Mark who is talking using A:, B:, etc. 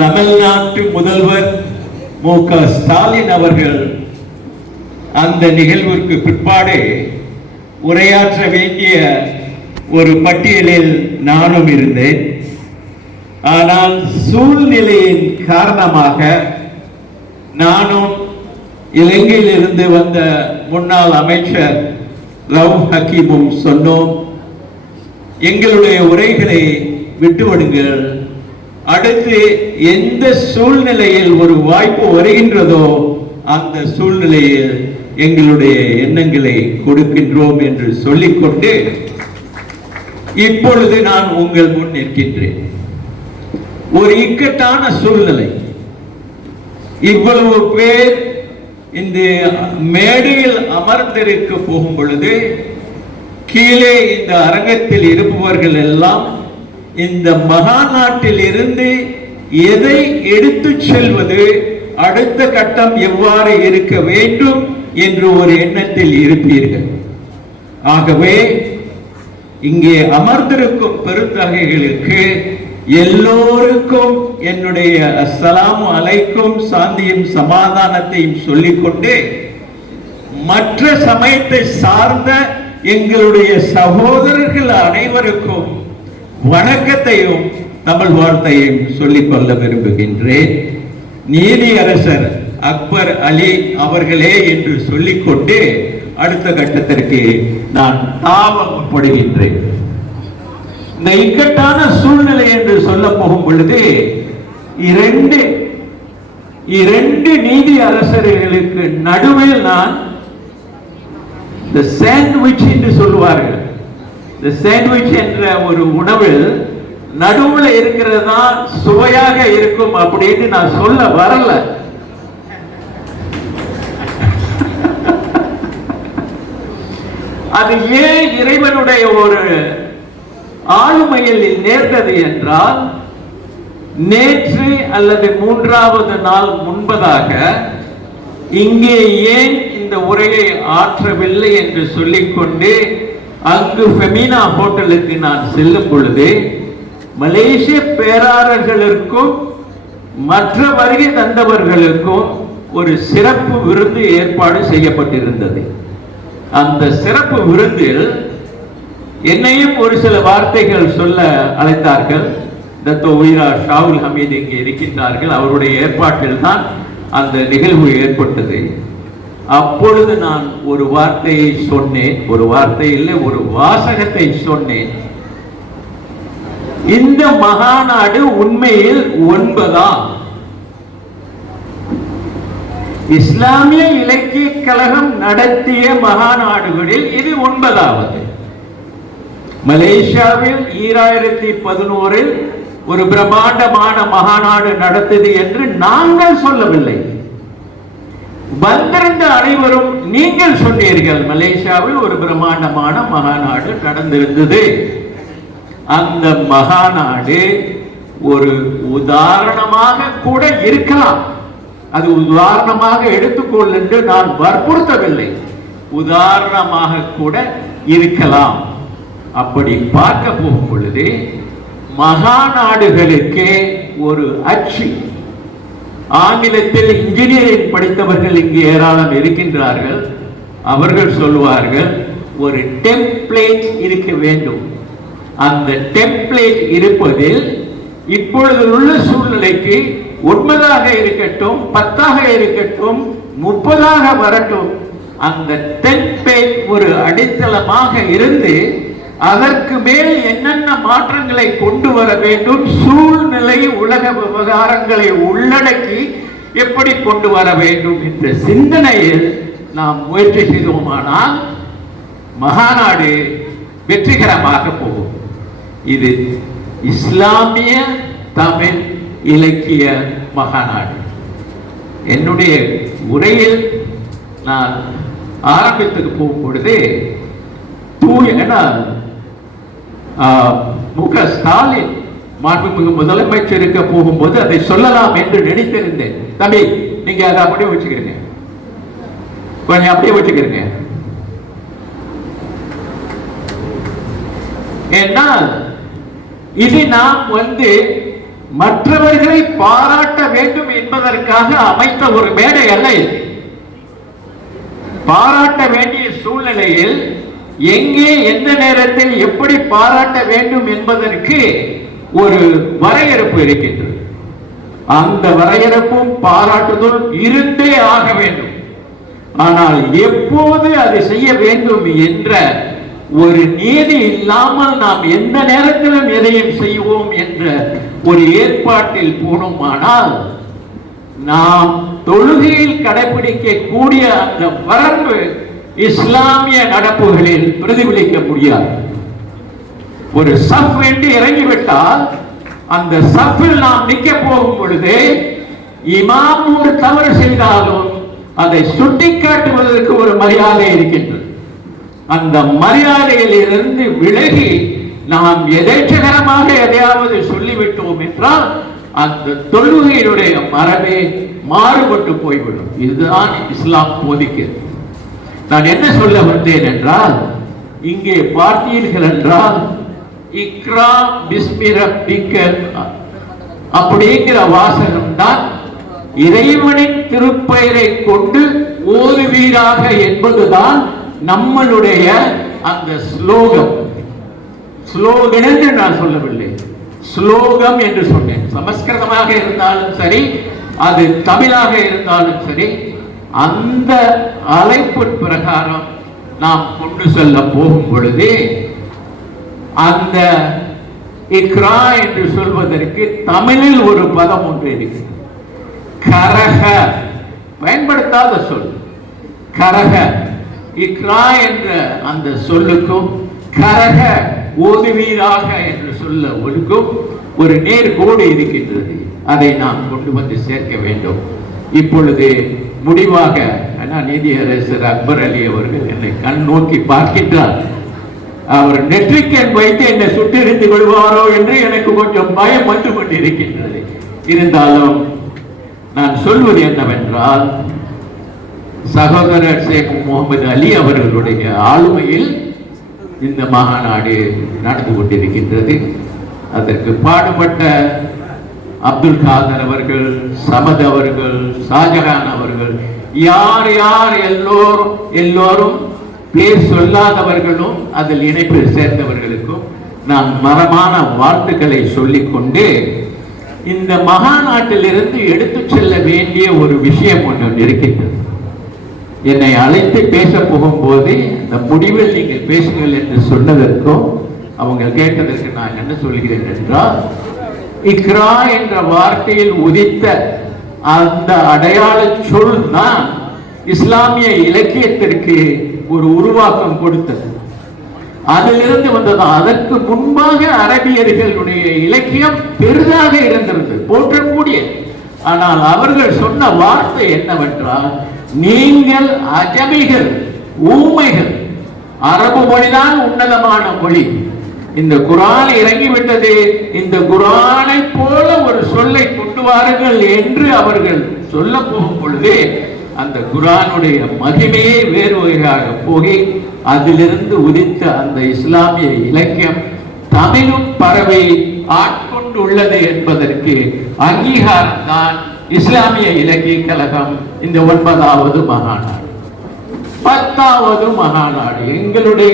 A: தமிழ்நாட்டு முதல்வர் மு க ஸ்டாலின் அவர்கள் அந்த நிகழ்விற்கு பிற்பாடு உரையாற்ற வேண்டிய ஒரு பட்டியலில் நானும் இருந்தேன். ஆனால் சூழ்நிலையின் காரணமாக நானும் இலங்கையிலிருந்து வந்த முன்னாள் அமைச்சர் ரவ் ஹக்கீமும் சொன்னோம் எங்களுடைய உரைகளை விட்டுவிடுங்கள். அடுத்து எந்த சூழ்நிலையில் ஒரு வாய்ப்பு வருகின்றதோ அந்த சூழ்நிலையில் எங்களுடைய எண்ணங்களை கொடுக்கின்றோம் என்று சொல்லிக்கொண்டு இப்பொழுது நான் உங்கள் முன் நிற்கின்றேன். ஒரு இக்கட்டான சூழ்நிலை. இவ்வளவு பேர் இந்த மேடையில் அமர்ந்திருக்க போகும் பொழுது கீழே இந்த அரங்கத்தில் இருப்பவர்கள் எல்லாம் இந்த மகாநாட்டில் இருந்து எதை எடுத்து செல்வது? அடுத்த கட்டம் எவ்வாறு இருக்க வேண்டும் என்று ஒரு எண்ணத்தில் இருப்பீர்கள். ஆகவே இங்கே அமர்ந்திருக்கும் பெருந்தகைகளுக்கு எல்லோருக்கும் என்னுடைய அஸ்ஸலாமு அலைக்கும் சாந்தியும் சமாதானத்தையும் சொல்லிக்கொண்டு மற்ற சமயத்தை சார்ந்த எங்களுடைய சகோதரர்கள் அனைவருக்கும் வணக்கத்தையும் தமிழ் வார்த்தையும் சொல்லிக் கொள்ள விரும்புகின்றேன். நீதி அரசர் அக்பர் அலி அவர்களே என்று சொல்லிக்கொண்டு அடுத்த கட்டத்திற்கு நான் தாவப்படுகின்றேன் இந்த இக்கட்டான சூழ்நிலை என்று சொல்ல போகும் பொழுது இரண்டு இரண்டு நீதி அரசர்களுக்கு நடுவில் நான் இந்த சாண்ட்விச் என்று சொல்லுவார்கள். இந்த சாண்ட்விச் என்ற ஒரு உணவில் நடுவுல இருக்கிறது தான் சுவையாக இருக்கும் அப்படின்னு நான் சொல்ல வரல. அது ஏன் இறைவனுடைய ஒரு ஆளுமையில் நேர்ந்தது என்றால் நேற்று அல்லது மூன்றாவது நாள் முன்பதாக இங்கே ஏன் இந்த உரையை ஆற்றவில்லை என்று சொல்லிக்கொண்டு அங்கு ஃபெமினா ஹோட்டலுக்கு நான் செல்லும் பொழுது மலேசிய பேராளர்களுக்கும் மற்ற வருகை தந்தவர்களுக்கும் ஒரு சிறப்பு விருந்து ஏற்பாடு செய்யப்பட்டிருந்தது. அந்த சிறப்பு விருந்தில் என்னையும் ஒரு சில வார்த்தைகள் சொல்ல அழைத்தார்கள். தத்தோ உயிரா ஷாவுல் ஹமீத் இங்கே இருக்கின்றார்கள். அவருடைய ஏற்பாட்டில் தான் அந்த நிகழ்வு ஏற்பட்டது. அப்பொழுது நான் ஒரு வார்த்தையை சொன்னேன். ஒரு வார்த்தை இல்லை ஒரு வாசகத்தை சொன்னேன். இந்த மகாநாடு உண்மையில் ஒன்பதா? இஸ்லாமிய இலக்கிய கழகம் நடத்திய மகாநாடுகளில் இது ஒன்பதாவது. மலேசியாவில் ஈராயிரத்தி பதினோரில் ஒரு பிரம்மாண்டமான மகாநாடு நடத்தது என்று நாங்கள் சொல்லவில்லை. வந்திருந்த அனைவரும் நீங்கள் சொன்னீர்கள் மலேசியாவில் ஒரு பிரம்மாண்டமான மகாநாடு நடந்திருந்தது அந்த மகாநாடு ஒரு உதாரணமாக கூட இருக்கலாம். அது உதாரணமாக எடுத்துக்கொள் என்று நான் வற்புறுத்தவில்லை. உதாரணமாக கூட இருக்கலாம். அப்படி பார்க்க போகும் பொழுது மகாநாடுகளுக்கே ஒரு அச்சு. ஆங்கிலத்தில் இன்ஜினியரிங் படித்தவர்கள் இங்கு ஏராளம் இருக்கின்றார்கள். அவர்கள் சொல்லுவார்கள் ஒரு டெம்ப்ளேட் இருக்க வேண்டும். அந்த டெம்ப்ளேட் இருப்பதில் இப்பொழுது உள்ள சூழ்நிலைக்கு ஒன்பதாக இருக்கட்டும் பத்தாக இருக்கட்டும் முப்பதாக வரட்டும் அந்த டெம்ப்ளேட் ஒரு அடித்தளமாக இருந்து அதற்கு மேல் என்னென்ன மாற்றங்களை கொண்டு வர வேண்டும் சூழ்நிலை உலக விவகாரங்களை உள்ளடக்கி எப்படி கொண்டு வர வேண்டும் என்ற சிந்தனையில் நாம் முயற்சி செய்தோமானால் மகாநாடு வெற்றிகரமாக போகும். இது இஸ்லாமிய தமிழ் இலக்கிய மகாநாடு. என்னுடைய உரையில் நான் ஆரம்பத்துக்கு போகும் பொழுது தூய ஏன்னா மு க ஸ்டாலின் மாண்புமிகு இருக்க போகும்போது அதை சொல்லலாம் என்று நினைத்திருந்தேன். தம்பி நீங்க அதை அப்படியே வச்சுக்கிறீங்க கொஞ்சம் அப்படியே வச்சுக்கிறீங்க ஏன்னா இது நாம் வந்து மற்றவர்களை பாராட்ட வேண்டும் என்பதற்காக அமைத்த ஒரு மேடை அல்ல பாராட்ட வேண்டிய சூழ்நிலையில் எங்கே எந்த நேரத்தில் எப்படி பாராட்ட வேண்டும் என்பதற்கு ஒரு வரையறுப்பு இருக்கின்றது. அந்த வரையறுப்பும் பாராட்டுதலும் இருந்தே ஆக வேண்டும். ஆனால் எப்போது அதை செய்ய வேண்டும் என்ற ஒரு நீதி இல்லாமல் நாம் எந்த நேரத்திலும் எதையும் செய்வோம் என்ற ஒரு ஏற்பாட்டில் போனோமானால் நாம் தொழுகையில் கடைபிடிக்க கூடிய அந்த வரம்பு இஸ்லாமிய நடப்புகளில் பிரதிபலிக்க முடியாது. ஒரு சஃப் என்று இறங்கிவிட்டால் அந்த சஃபில் நாம் நிற்க போகும் பொழுது இமாம் ஒரு தவறு செய்தாலும் அதை சுட்டிக்காட்டுவதற்கு ஒரு மரியாதை இருக்கின்றது. அந்த மரியாதையில் இருந்து விலகி நாம் எதேச்சகரமாக எதையாவது சொல்லிவிட்டோம் என்றால் அந்த தொழுகையினுடைய மரபே மாறுபட்டு போய்விடும். இதுதான் இஸ்லாம் போதிக்கிறது. நான் என்ன சொல்ல வந்தேன் என்றால் இங்கே பார்த்தீர்கள் என்றால் இக்ரா பிஸ்மிர அப்படிங்கிற வாசகம் தான் இறைவனின் திருப்பெயரை கொண்டு ஓதுவீராக என்பதுதான் நம்மளுடைய அந்த ஸ்லோகம். ஸ்லோகன் என்று நான் சொல்லவில்லை. ஸ்லோகம் என்று சொன்னேன். சமஸ்கிருதமாக இருந்தாலும் சரி அது தமிழாக இருந்தாலும் சரி அந்த அழைப்பு பிரகாரம் நாம் கொண்டு செல்ல போகும் பொழுது அந்த இக்ரா என்று சொல்வதற்கு தமிழில் ஒரு பதம் ஒன்று இருக்கிறது. கரக. பயன்படுத்தாத சொல். கரக. இக்ரா என்ற அந்த சொல்லுக்கும் கரக ஓதுவீராக என்று சொல்ல ஒழுக்கும் ஒரு நேர்கோடு இருக்கின்றது. அதை நாம் கொண்டு வந்து சேர்க்க வேண்டும். இப்பொழுது முடிவாக ஆனால் நீதியரசர் அக்பர் அலி அவர்கள் என்னை கண் நோக்கி பார்க்கின்றார். அவர் நெற்றிக்கண் வைத்து என்னை சுட்டெரித்து விடுவாரோ என்று எனக்கு கொஞ்சம் பயம் வந்து கொண்டிருக்கின்றது. இருந்தாலும் நான் சொல்வது என்னவென்றால் சகோதரர் ஷேக் முகமது அலி அவர்களுடைய ஆளுமையில் இந்த மாநாடு நடந்து கொண்டிருக்கின்றது. அதற்கு பாடுபட்ட அப்துல் காதர் அவர்கள் சமத் அவர்கள் ஷாஜகான் அவர்கள் யார் யார் எல்லோரும் எல்லோரும் பேர் சொல்லாதவர்களும் அதில் இணைப்பில் சேர்ந்தவர்களுக்கும் நான் மரமான வாழ்த்துக்களை சொல்லிக்கொண்டு இந்த மகா நாட்டிலிருந்து எடுத்து செல்ல வேண்டிய ஒரு விஷயம் ஒன்று இருக்கின்றது. என்னை அழைத்து பேச போகும்போது இந்த முடிவில் நீங்கள் பேசுங்கள் என்று சொன்னதற்கும் அவங்க கேட்டதற்கு நான் என்ன சொல்கிறேன் என்றால் இக்ரா என்ற வார்த்தையில் உதித்த அந்த அடையாள சொல் தான் இஸ்லாமிய இலக்கியத்திற்கு ஒரு உருவாக்கம் கொடுத்தது. அதிலிருந்து வந்தது. அதற்கு முன்பாக அரபியர்களுடைய இலக்கியம் பெரிதாக இருந்திருந்தது போற்றக்கூடிய ஆனால் அவர்கள் சொன்ன வார்த்தை என்னவென்றால் நீங்கள் அஜமிகள் ஊமைகள் அரபு மொழிதான் உன்னதமான மொழி. இந்த குரான் இறங்கிவிட்டது இந்த குரானை போல ஒரு சொல்லை கொண்டு வாருங்கள் என்று அவர்கள் சொல்ல போகும் பொழுது அந்த குரானுடைய மகிமையே வேறு வகையாக போகி அதிலிருந்து உதித்த அந்த இஸ்லாமிய இலக்கியம் தமிழும் பரவி ஆட்கொண்டு உள்ளது என்பதற்கு அங்கீகாரம் தான் இஸ்லாமிய இலக்கிய கழகம் இந்த ஒன்பதாவது மகாநாடு. பத்தாவது மகாநாடு எங்களுடைய